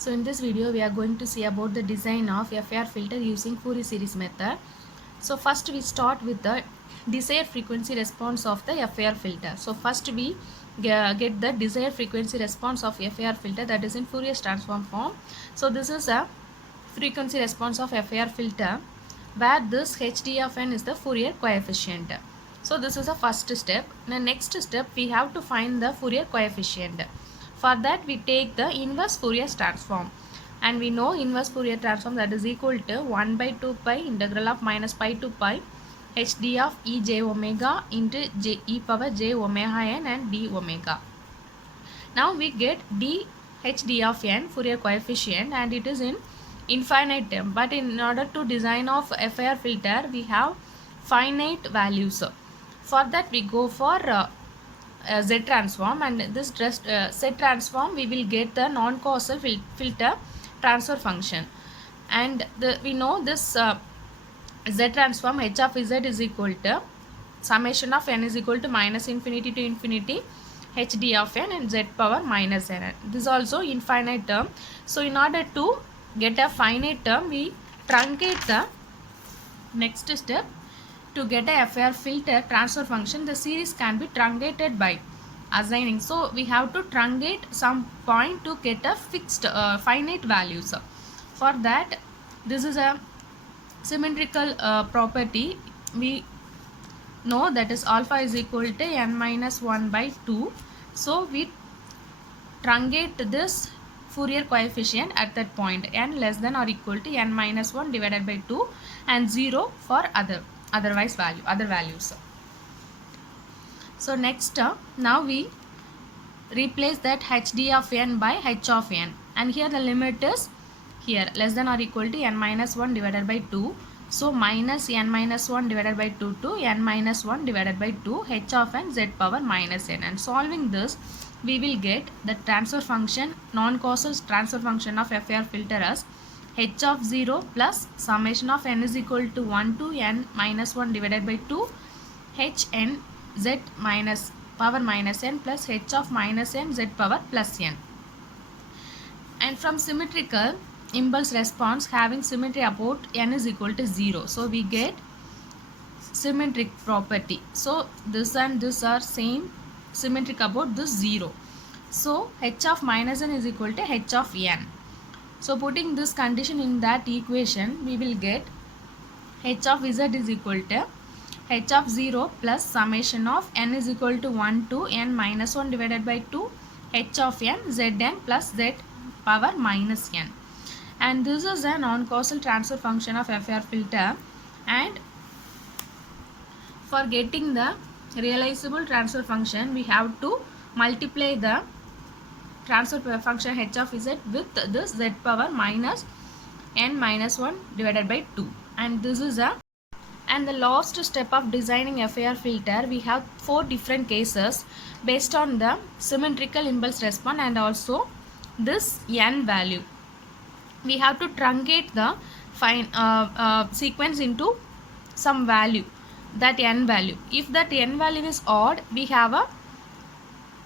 So in this video we are going to see about the design of FIR filter using Fourier series method. So first we start with the desired frequency response of the FIR filter. So first we get the desired frequency response of FIR filter, that is in Fourier transform form. So this is a frequency response of FIR filter where this HD of n is the Fourier coefficient. So this is the first step. The next step we have to find the Fourier coefficient. For that we take the inverse Fourier transform, and we know inverse Fourier transform, that is equal to 1 by 2 pi integral of minus pi to pi hd of e j omega into e power j omega n and d omega. Now we get d hd of n Fourier coefficient, and it is in infinite term, but in order to design of FIR filter we have finite values. For that we go for Z transform, and this Z transform we will get the non-causal filter transfer function, and we know this Z transform h of z is equal to summation of n is equal to minus infinity to infinity hd of n and z power minus n. This is also infinite term. So in order to get a finite term we truncate the next step. To get a FIR filter transfer function, the series can be truncated by assigning. So we have to truncate some point to get a fixed finite values. For that, this is a symmetrical property. We know that is alpha is equal to n minus 1 by 2. So we truncate this Fourier coefficient at that point, n less than or equal to n minus 1 divided by 2 and 0 for other values. So next now we replace that hd of n by h of n, and here the limit is here less than or equal to n minus 1 divided by 2. So minus n minus 1 divided by 2 to n minus 1 divided by 2 h of n z power minus n, and solving this we will get the transfer function, non-causal transfer function of FIR filter as h of 0 plus summation of n is equal to 1 to n minus 1 divided by 2 h n z minus power minus n plus h of minus n z power plus n. And from symmetrical impulse response having symmetry about n is equal to 0, so we get symmetric property. So this and this are same symmetric about this 0. So h of minus n is equal to h of n. So putting this condition in that equation, we will get h of z is equal to h of 0 plus summation of n is equal to 1 to n minus 1 divided by 2 h of n zn plus z power minus n. And this is a non-causal transfer function of FIR filter, and for getting the realizable transfer function we have to multiply the transfer function h of z with this z power minus n minus 1 divided by 2, and this is a the last step of designing FIR filter. We have 4 different cases based on the symmetrical impulse response and also this n value. We have to truncate the sequence into some value, that n value. If that n value is odd, we have a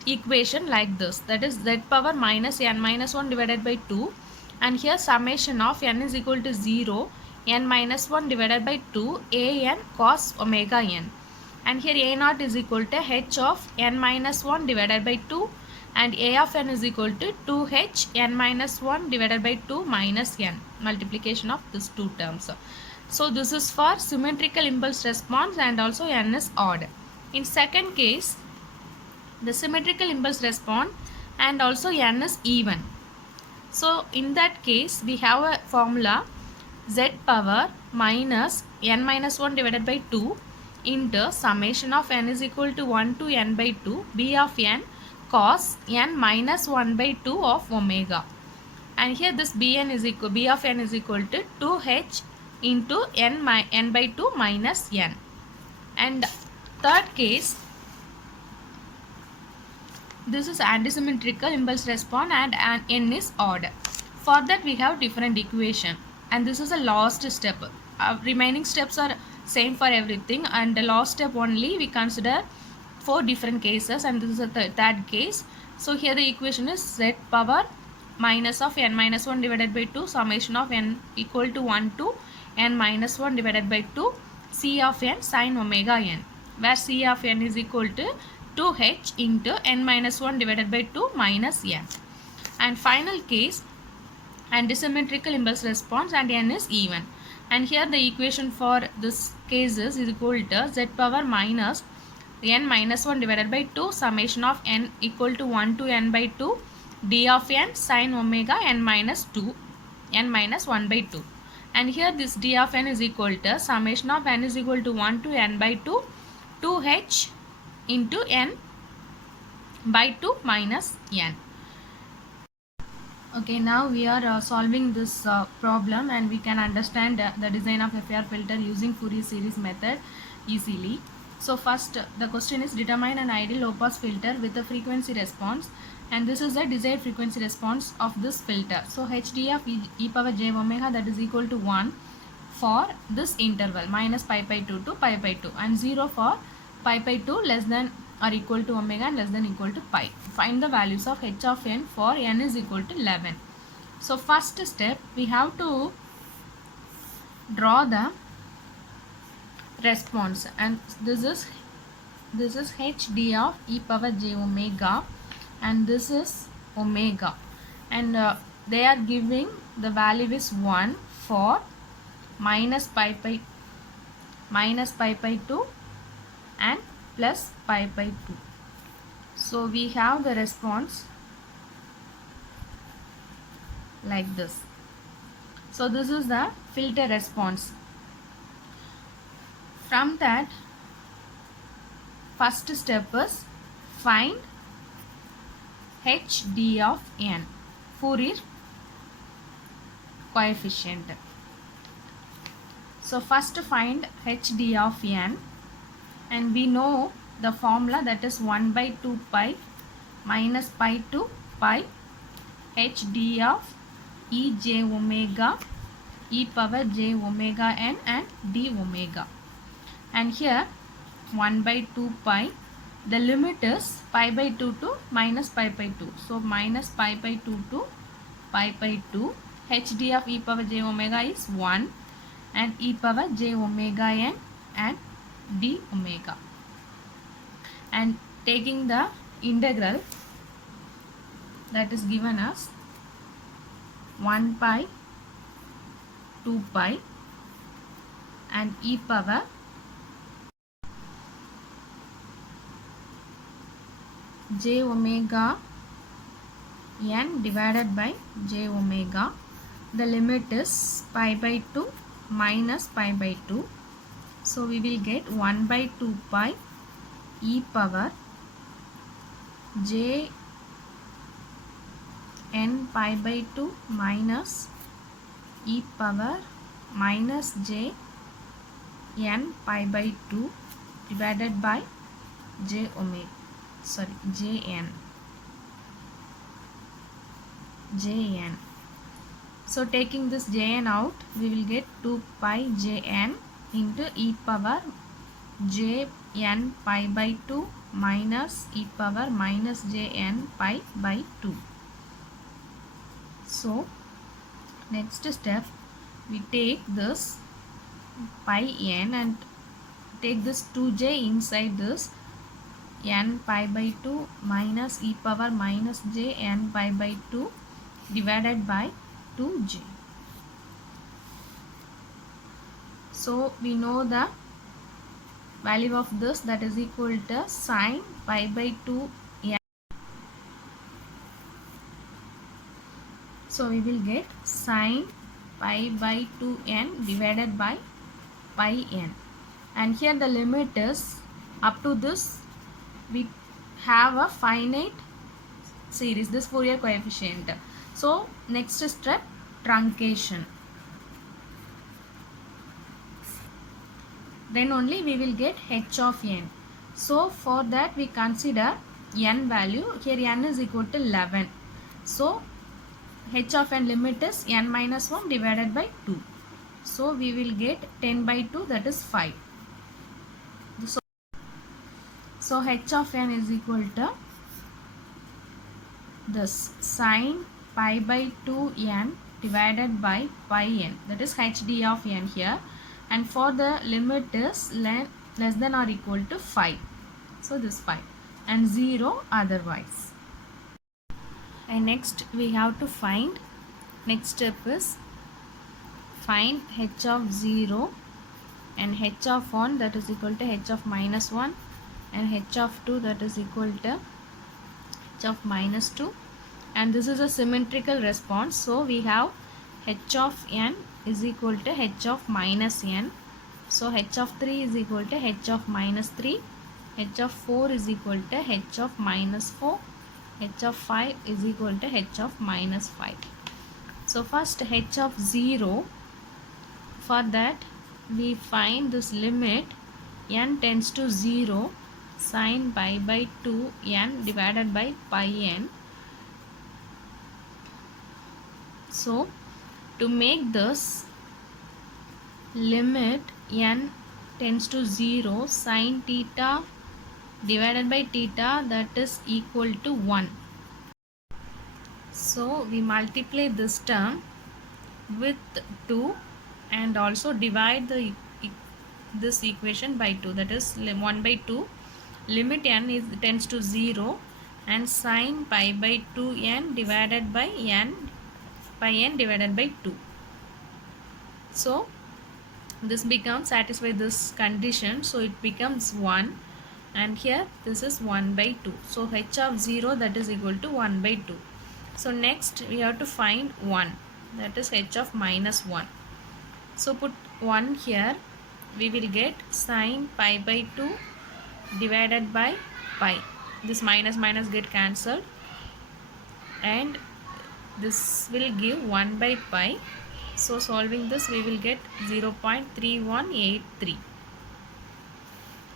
equation like this, that is z power minus n minus 1 divided by 2, and here summation of n is equal to 0 n minus 1 divided by 2 a n cos omega n, and here a naught is equal to h of n minus 1 divided by 2 and a of n is equal to 2h n minus 1 divided by 2 minus n, multiplication of these two terms. So this is for symmetrical impulse response and also n is odd. In second case, the symmetrical impulse response and also n is even. So in that case we have a formula z power minus n minus 1 divided by 2 into summation of n is equal to 1 to n by 2 b of n cos n minus 1 by 2 of omega, and here this b of n is equal to 2h into n by 2 minus n. And third case, this is antisymmetrical impulse response and n is odd. For that we have different equation, and this is the last step. Remaining steps are same for everything, and the last step only we consider 4 different cases, and this is the third case. So here the equation is z power minus of n minus 1 divided by 2 summation of n equal to 1 to n minus 1 divided by 2 c of n sin omega n, where c of n is equal to 2h into n minus 1 divided by 2 minus n. And final case, and symmetrical impulse response and n is even. And here the equation for this case is equal to z power minus n minus 1 divided by 2 summation of n equal to 1 to n by 2 d of n sin omega n minus 2 n minus 1 by 2. And here this d of n is equal to summation of n is equal to 1 to n by 2 2h into n by 2 minus n. Okay, now we are solving this problem, and we can understand the design of FIR filter using Fourier series method easily. So first the question is determine an ideal low pass filter with a frequency response, and this is the desired frequency response of this filter. So HD of e power j omega, that is equal to 1 for this interval minus pi by 2 to pi by 2, and 0 for pi by 2 less than or equal to omega and less than equal to pi. Find the values of h of n for n is equal to 11. So first step, we have to draw the response, and this is hd of e power j omega, and this is omega, and they are giving the value is 1 for minus pi by 2 and plus pi by 2. So we have the response like this. So this is the filter response. From that, first step is find hd of n, Fourier coefficient. So first find hd of n, and we know the formula, that is 1 by 2 pi minus pi to pi hd of e j omega e power j omega n and d omega. And here 1 by 2 pi, the limit is pi by 2 to minus pi by 2. So minus pi by 2 to pi by 2, hd of e power j omega is 1 and e power j omega n and d omega. And taking the integral, that is given as 1 pi 2 pi and e power j omega n divided by j omega. The limit is pi by 2 minus pi by 2. So we will get 1 by 2 pi e power j n pi by 2 minus e power minus j n pi by 2 divided by j omega, sorry, jn. So taking this jn out, we will get 2 pi jn into e power j n pi by 2 minus e power minus j n pi by 2. So next step, we take this pi n and take this 2j inside this n pi by 2 minus e power minus j n pi by 2 divided by 2j. So we know the value of this, that is equal to sin pi by 2 n. So we will get sin pi by 2 n divided by pi n, and here the limit is up to this. We have a finite series, this Fourier coefficient. So next step, truncation. Then only we will get h of n. So for that we consider n value. Here n is equal to 11. So h of n limit is n minus 1 divided by 2. So we will get 10 by 2, that is 5. So h of n is equal to this sin pi by 2n divided by pi n, that is hd of n here, and for the limit is less than or equal to 5, so this 5 and 0 otherwise. And next we have to find, next step is find h of 0 and h of 1 that is equal to h of minus 1 and h of 2 that is equal to h of minus 2, and this is a symmetrical response, so we have h of n is equal to h of minus n, so h of 3 is equal to h of minus 3, h of 4 is equal to h of minus 4, h of 5 is equal to h of minus 5. So first h of 0, for that we find this limit n tends to 0 sin pi by 2 n divided by pi n. So to make this limit n tends to 0 sin theta divided by theta, that is equal to 1. So we multiply this term with 2 and also divide this equation by 2, that is 1 by 2, limit n tends to 0 and sin pi by 2n divided by n pi n divided by 2. So this becomes satisfy this condition, so it becomes 1, and here this is 1 by 2, so h of 0 that is equal to 1 by 2. So next we have to find 1, that is h of minus 1. So put 1 here, we will get sin pi by 2 divided by pi, this minus minus get cancelled and this will give 1 by pi. So solving this we will get 0.3183,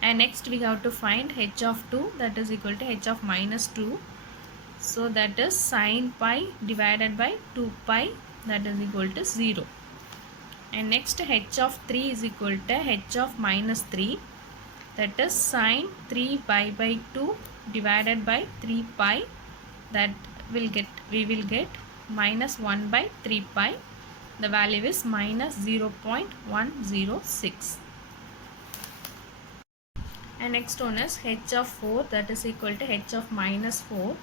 and next we have to find h of 2 that is equal to h of minus 2, so that is sin pi divided by 2 pi, that is equal to 0, and next h of 3 is equal to h of minus 3, that is sin 3 pi by 2 divided by 3 pi, that will get, we will get minus 1 by 3 pi, the value is minus 0.106. And next one is h of 4 that is equal to h of minus 4,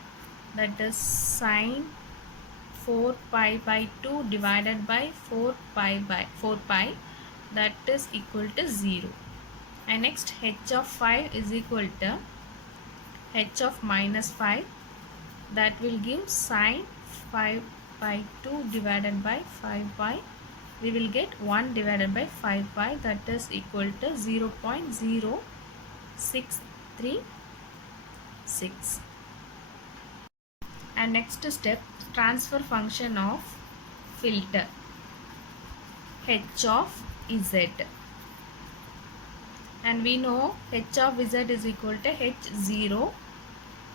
that is sin 4 pi by 2 divided by 4 pi, that is equal to 0. And next h of 5 is equal to h of minus 5, that will give sin 5 by 2 divided by 5 pi, we will get 1 divided by 5 pi, that is equal to 0.0636. And next step, transfer function of filter h of z, and we know h of z is equal to h0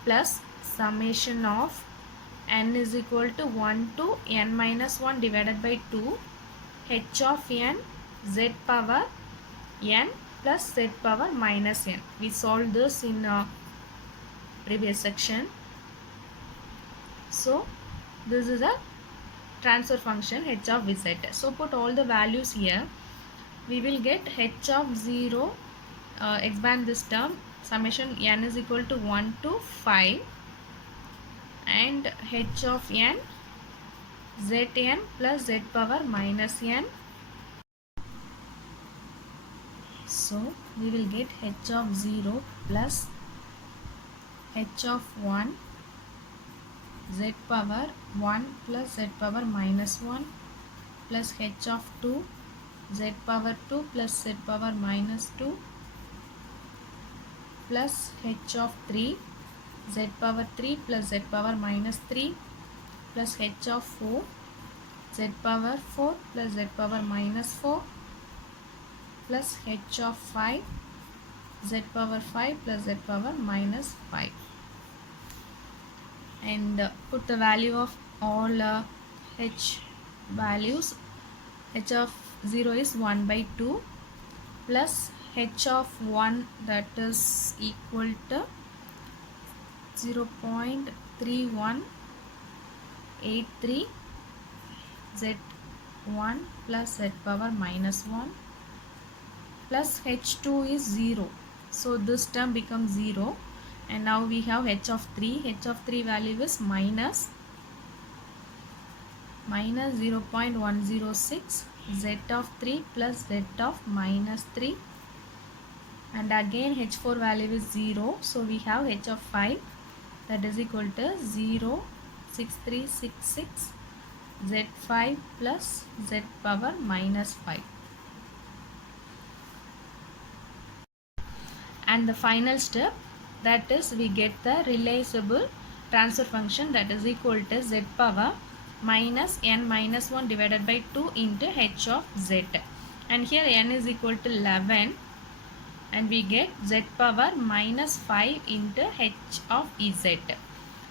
plus summation of n is equal to 1 to n minus 1 divided by 2 h of n z power n plus z power minus n. We solved this in previous section. So this is a transfer function h of z. So put all the values here, we will get h of 0, expand this term, summation n is equal to 1 to 5, and h of n zn plus z power minus n. So we will get h of 0 plus h of 1 z power 1 plus z power minus 1 plus h of 2 z power 2 plus z power minus 2 plus h of 3 z power 3 plus z power minus 3 plus h of 4 z power 4 plus z power minus 4 plus h of 5 z power 5 plus z power minus 5, and put the value of all h values. H of 0 is 1 by 2 plus h of 1, that is equal to 0.3183 83 z1 plus z power minus 1 plus h2 is 0. So this term becomes 0, and now we have h of 3. H of 3 value is minus 0.106 z of 3 plus z of minus 3, and again h4 value is 0, so we have h of 5, that is equal to 0.6366 z5 plus z power minus 5. And the final step, that is we get the realizable transfer function, that is equal to z power minus n minus 1 divided by 2 into h of z, and here n is equal to 11, and we get z power minus 5 into h of z.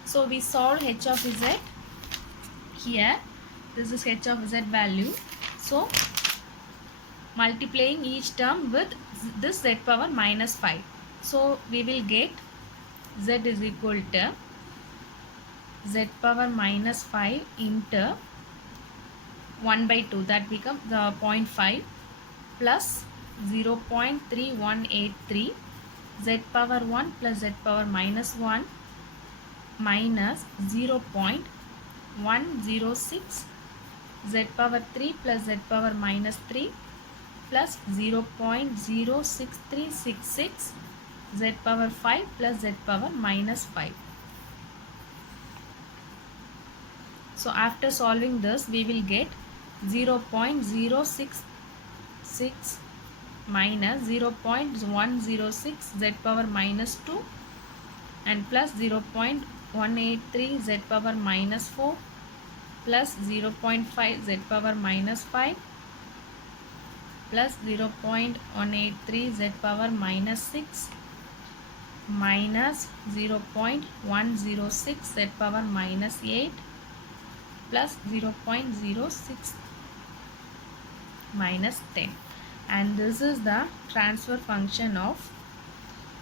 So we solve h of z here. This is h of z value. So multiplying each term with this z power minus 5. So we will get z is equal to z power minus 5 into 1 by 2, that becomes the 0.5 plus 0.3183 z power 1 plus z power minus 1 minus 0.106 z power 3 plus z power minus 3 plus 0.06366 z power 5 plus z power minus 5. So after solving this, we will get 0.066 minus 0.106 z power minus 2 and plus 0.183 z power minus 4 plus 0.5 z power minus 5 plus 0.183 z power minus 6 minus 0.106 z power minus 8 plus 0.06 minus 10, and this is the transfer function of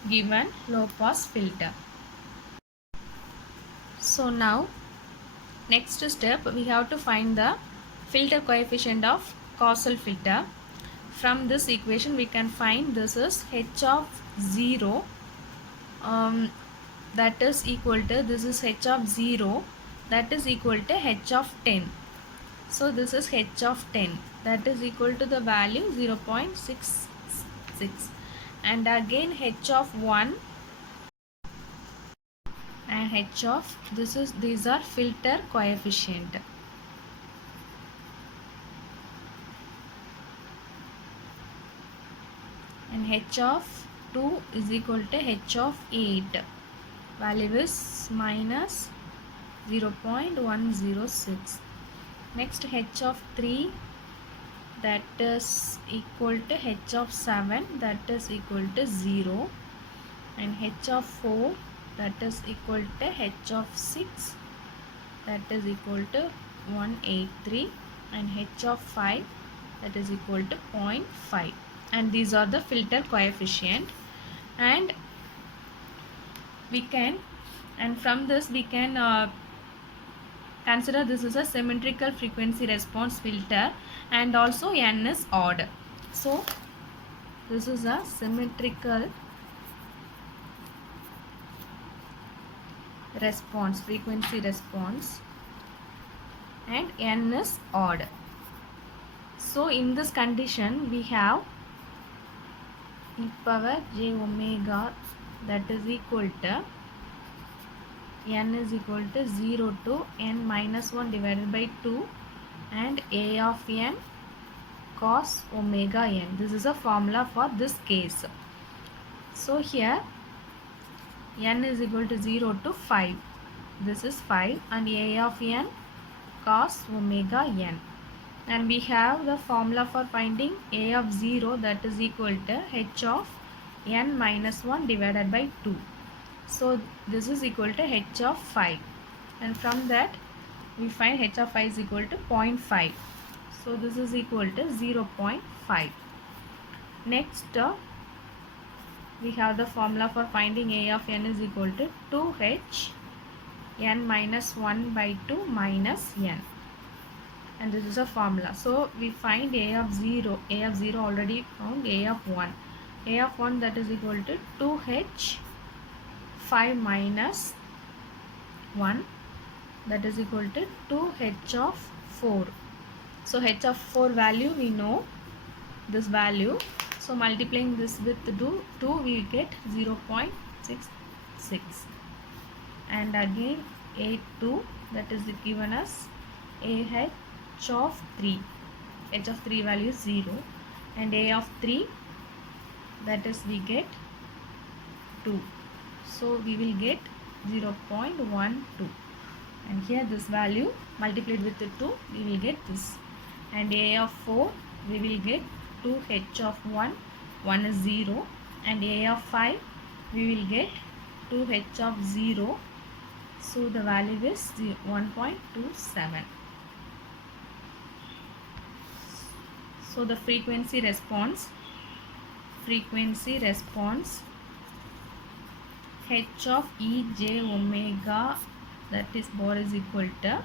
given low pass filter. So now next step, we have to find the filter coefficient of causal filter. From this equation we can find this is h of 0, that is equal to, this is h of 0, that is equal to h of 10. So this is h of 10, that is equal to the value 0.66, and again h of 1 and h of, these are filter coefficient. And h of 2 is equal to h of 8, value is minus 0.106. Next h of 3, that is equal to h of 7, that is equal to 0, and h of 4, that is equal to h of 6, that is equal to 183, and h of 5, that is equal to 0.5, and these are the filter coefficient. And we can, and from this we can consider this is a symmetrical frequency response filter, and also n is odd. So this is a symmetrical response, frequency response, and n is odd. So in this condition we have e power j omega, that is equal to n is equal to 0 to n minus 1 divided by 2 and a of n cos omega n. This is a formula for this case. So here n is equal to 0 to 5. This is 5, and a of n cos omega n. And we have the formula for finding a of 0, that is equal to h of n minus 1 divided by 2. So this is equal to h of 5, and from that we find h of 5 is equal to 0.5. So this is equal to 0.5. Next we have the formula for finding a of n is equal to 2h n minus 1 by 2 minus n, and this is a formula. So we find a of 0, already found, a of 1, that is equal to 2h 5 minus 1, that is equal to 2h of 4. So h of 4 value we know this value, so multiplying this with 2 we get 0.66, and again a2, that is given as ah of 3, h of 3 value is 0, and a of 3, that is we get 2, so we will get 0.12, and here this value multiplied with the 2 we will get this, and a of 4 we will get 2h of 1, 1 is 0, and a of 5 we will get 2h of 0, so the value is 1.27. So the frequency response h of e j omega, that is bar is equal to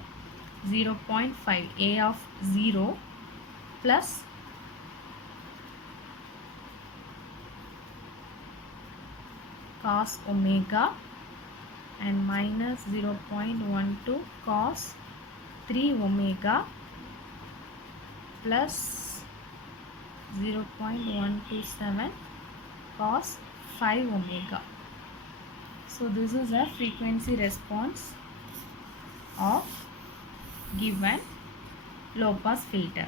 0.5, a of 0 plus cos omega and minus 0.12 cos 3 omega plus 0.127 cos 5 omega. So this is a frequency response of given low pass filter.